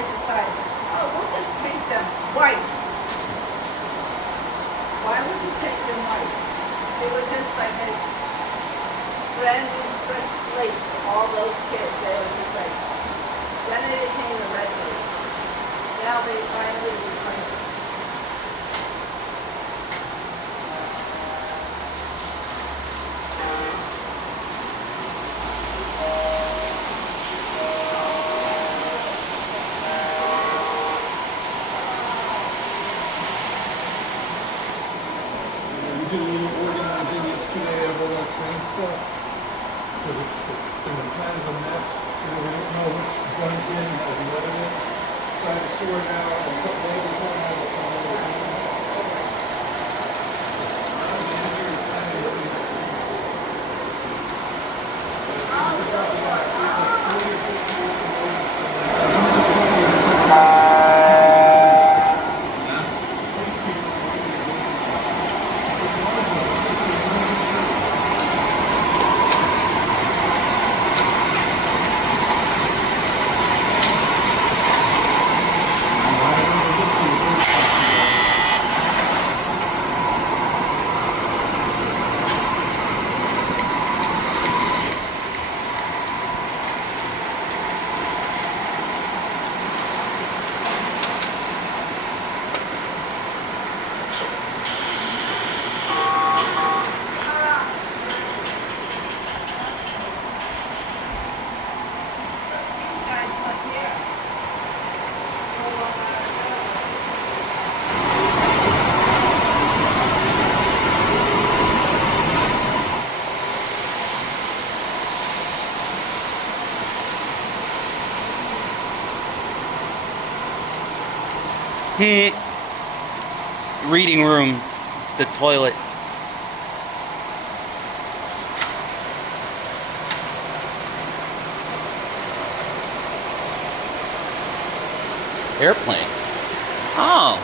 they decided, oh, we'll just paint them white. Why would you paint them white? It was just like a brand new fresh slate for all those kids. They was just like, then they became the red days. Now they finally replaced it. We did a little organizing yesterday of all our train stuff. Because it's been kind of a mess. You know, we don't know which one's in, has what it is. Trying to sort out and put labels on all the Reading room. It's the toilet. Airplanes. Oh.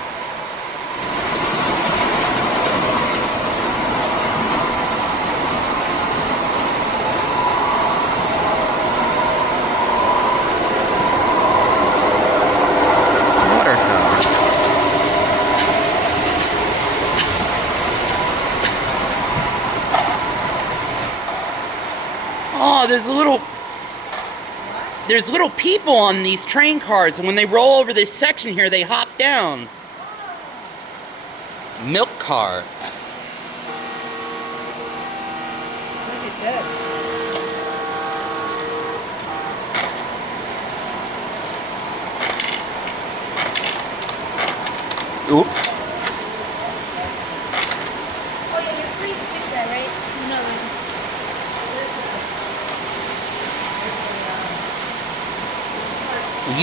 Water tower. Oh, there's little people on these train cars, and when they roll over this section here, they hop down. Milk car. Look at this. Oops. Oh yeah, you're free to fix that, right? No.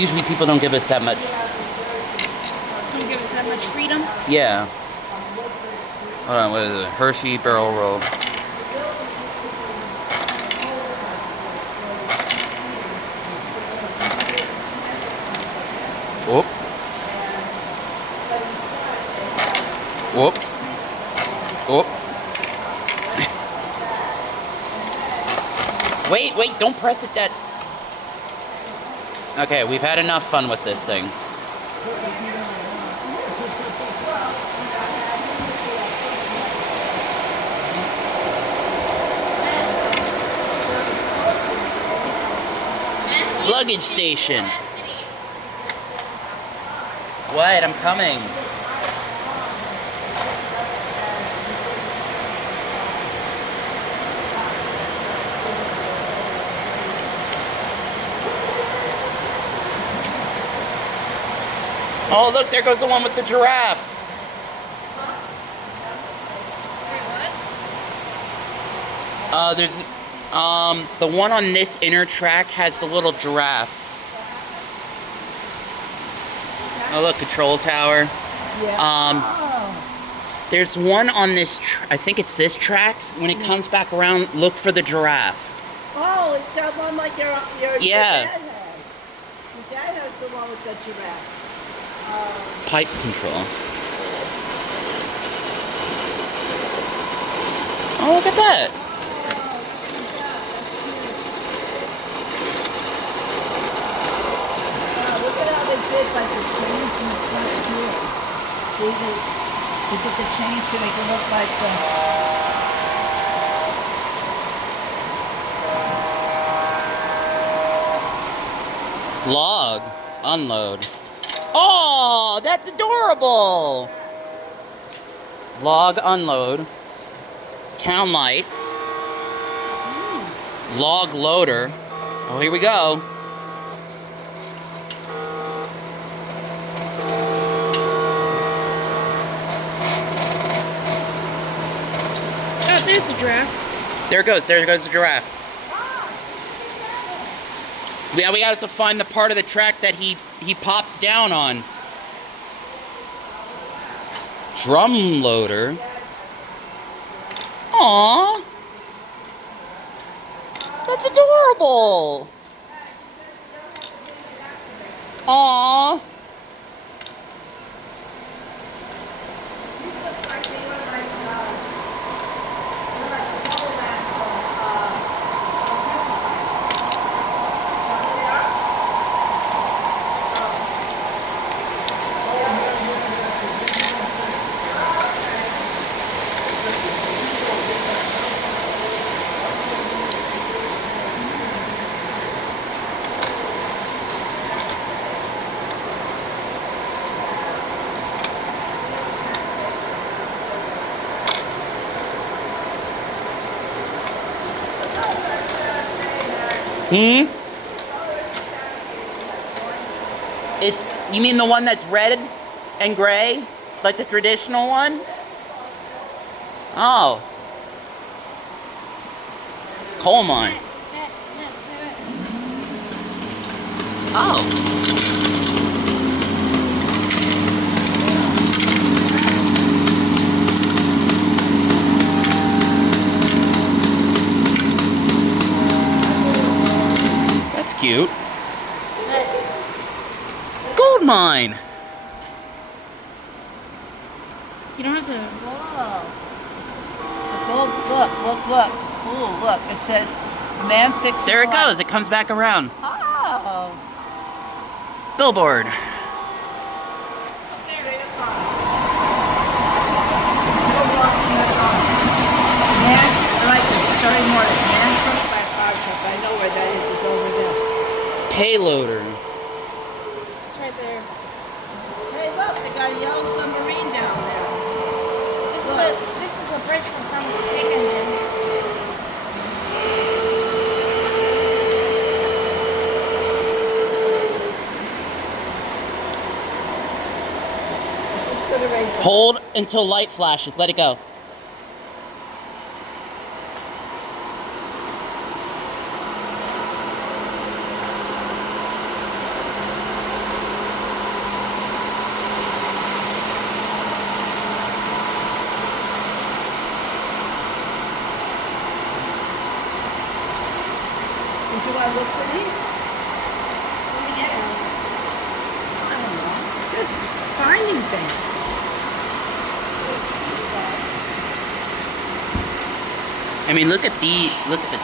Usually people don't give us that much. Don't give us that much freedom. Yeah. Hold on, what is it? Hershey barrel roll. Whoop. Whoop. Whoop. Wait, don't press it that... Okay, we've had enough fun with this thing. Luggage station. What? I'm coming. Oh, look, there goes the one with the giraffe. There's, the one on this inner track has the little giraffe. Oh, look, control tower. Yeah. There's one on this, I think it's this track. When it comes back around, look for the giraffe. Oh, it's got one like your Yeah. dad had. Your dad has the one with the giraffe. Pipe control. Oh, look at that. Look at how they did like the chains in the front here. These are, you get the chains to make it look like the... Log. Unload. Oh, that's adorable! Log unload. Town lights. Log loader. Oh, here we go. Oh, there's a draft. There it goes. There goes the giraffe. Yeah, we got to find the part of the track that he pops down on. Drum loader. Aww. That's adorable. Aww. Hmm? You mean the one that's red and gray? Like the traditional one? Oh. Coal mine. Oh. Cute. Gold mine. You don't have to. Whoa. Look. Ooh, look. It says, man fixing There it lights. goes. It comes back around. Oh. Billboard. I know where that is. It's over there. Payloader. It's right there. Hey, look, they got a yellow submarine down there. This is a bridge from Thomas' tank engine. Hold until light flashes. Let it go. Did you want to look for these? I don't know. Just finding things. I mean, look at the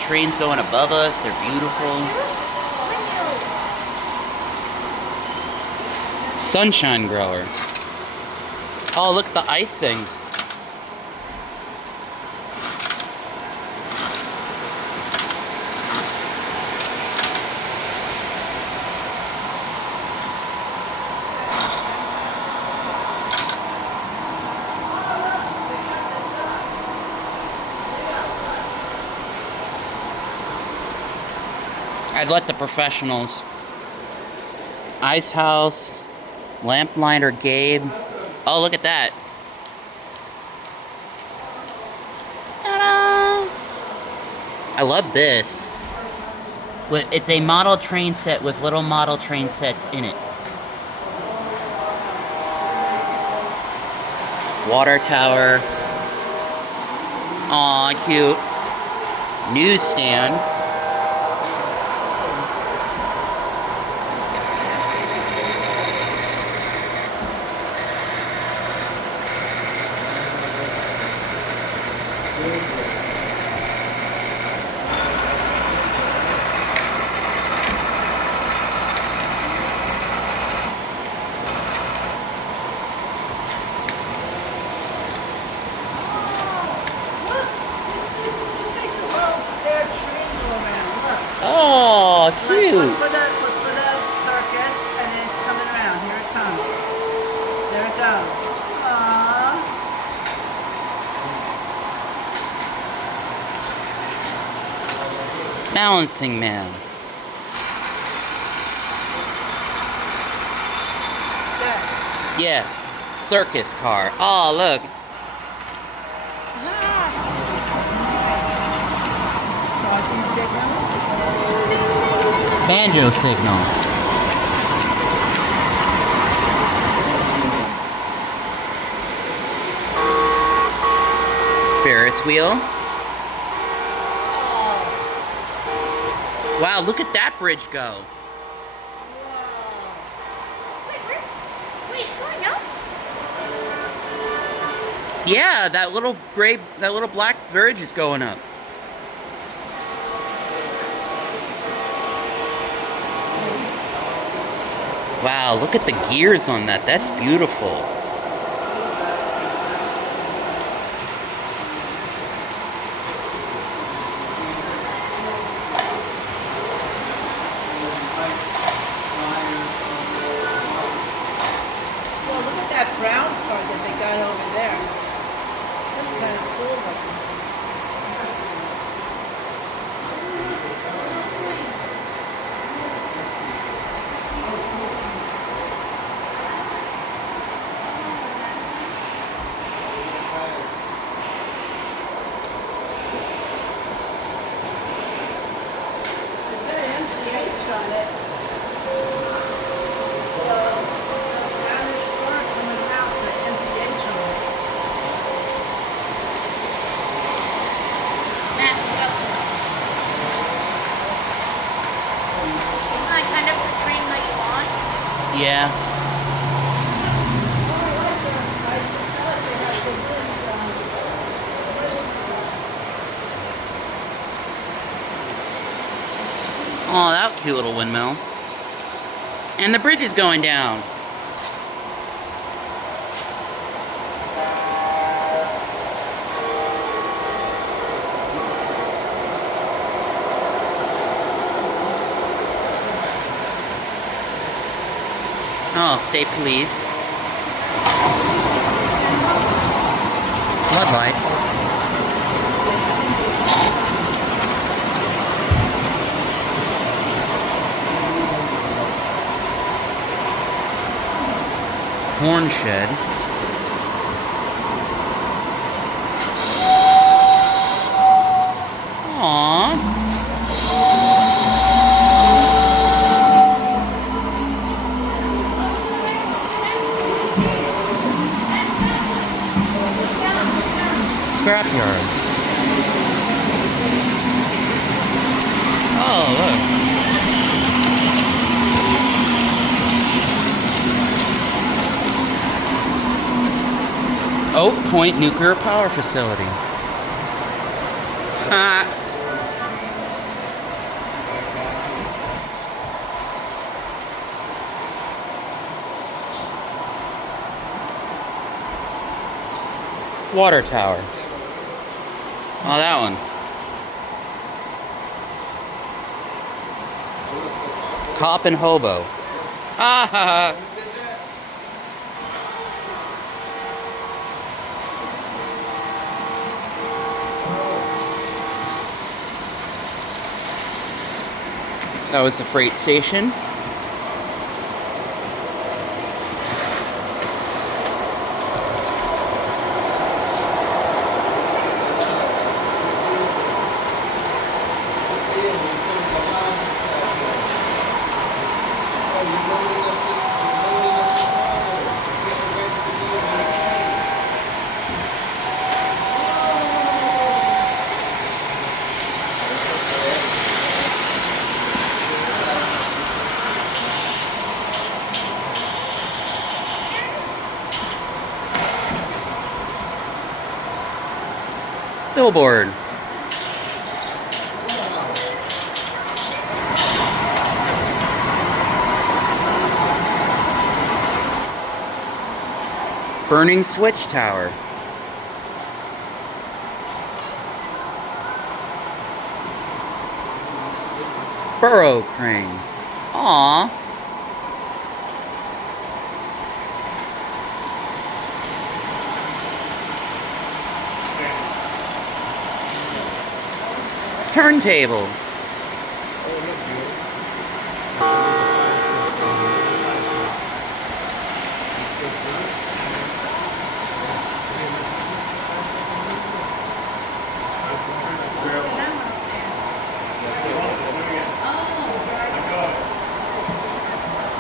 trains going above us. They're beautiful. Sunshine grower. Oh, look at the icing. I'd let the professionals. Ice House, Lamplighter Gabe. Oh, look at that. Ta-da! I love this. It's a model train set with little model train sets in it. Water tower. Aw, cute. Newsstand. Oh, Like, cute. look for the circus, and then it's coming around. Here it comes. There it goes. Aww. Balancing man. Good. Yeah. Circus car. Oh, look. Crossing signals. Banjo signal. Ferris wheel. Wow, look at that bridge go. Wait, it's going up? Yeah, that little black bridge is going up. Wow, look at the gears on that. That's beautiful. Well, look at that brown car that they got over there. That's kind of cool looking. It's got an MPH on it. Spanish word from the house with MPH on it. Matt, go. Isn't that kind of the train that you want? Yeah. Oh, that cute little windmill. And the bridge is going down. Oh, stay please. Floodlights. Horn shed. Aww. Scrapyard. Oh, look. Oak Point Nuclear Power Facility. Water tower. Oh, that one. Cop and hobo. Ah ha ha. That was the freight station. Billboard. Burning switch tower. Burrow crane. Aww. Turntable.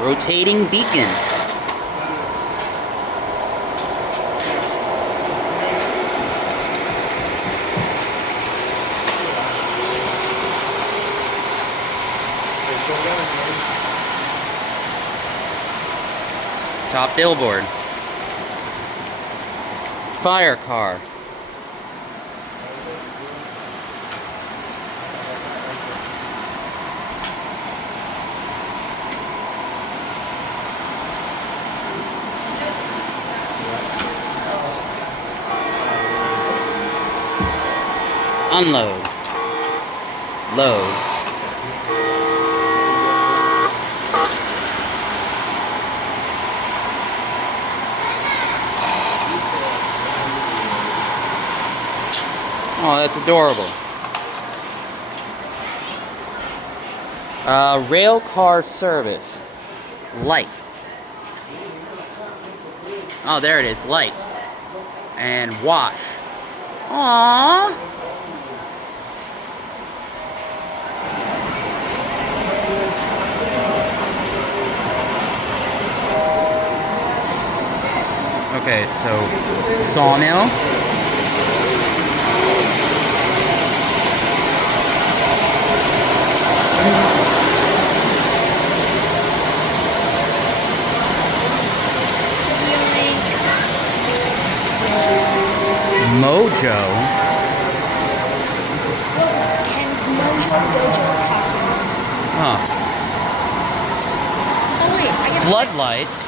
Rotating beacon. Top billboard. Fire car. Unload. Load. Oh, that's adorable. Rail car service. Lights. Oh, there it is. Lights. And wash. Aww. Okay, so sawmill. Mojo. Welcome to Ken's Mojo Dojo Cosmos. Huh. Oh wait, I got Floodlights.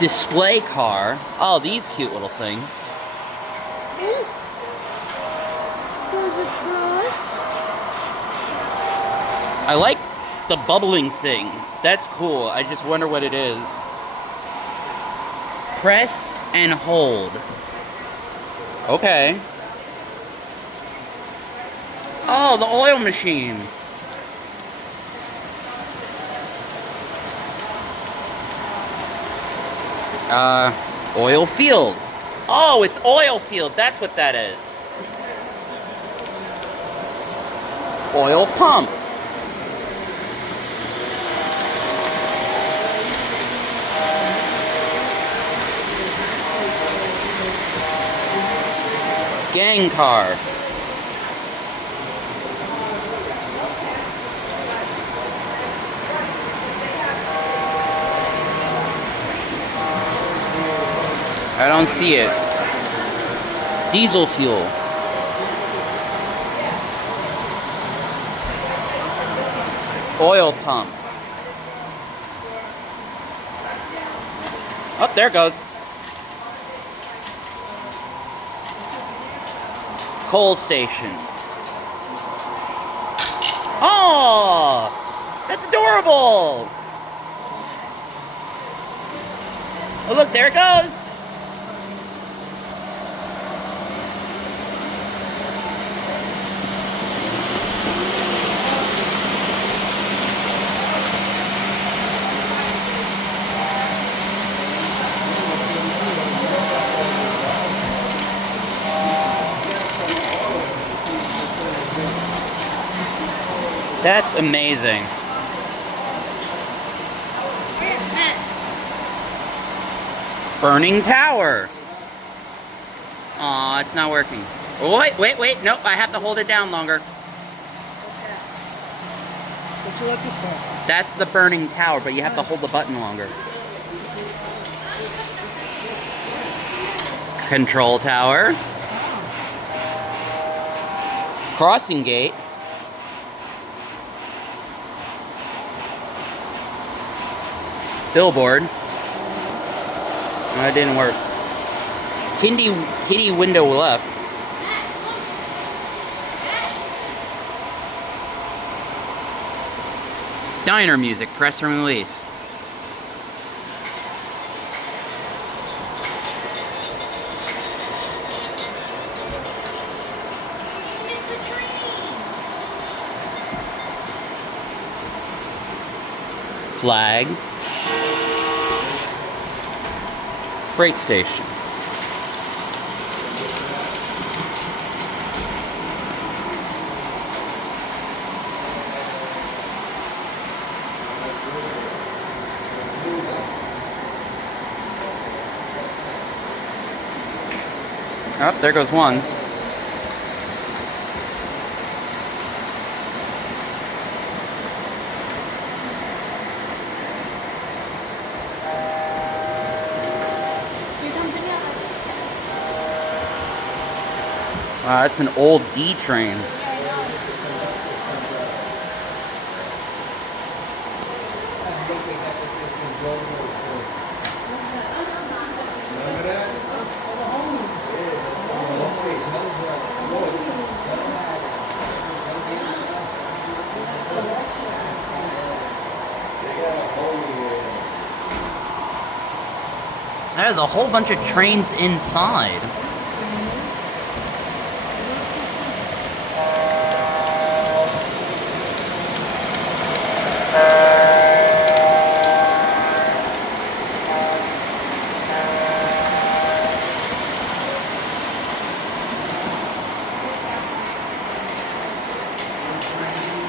Display car. Oh, these cute little things. goes across. I like the bubbling thing. That's cool. I just wonder what it is. Press and hold. Okay. Oh, the oil machine. Oil field. Oh, it's oil field. That's what that is. Oil pump. Gang car. I don't see it. Diesel fuel. Oil pump. Oh, there it goes. Coal station. Oh, that's adorable. Oh, look, there it goes. That's amazing. Burning tower. Aw, it's not working. Oh, wait. Nope, I have to hold it down longer. What's you like this for? That's the burning tower, but you have to hold the button longer. Control tower. Crossing gate. Billboard. No, it didn't work. Kitty window left. Diner music, press and release. It's the train. Flag. Freight station. Oh, there goes one. Here comes another. Wow, that's an old D train. Yeah, I know. Remember that? There's a whole bunch of trains inside.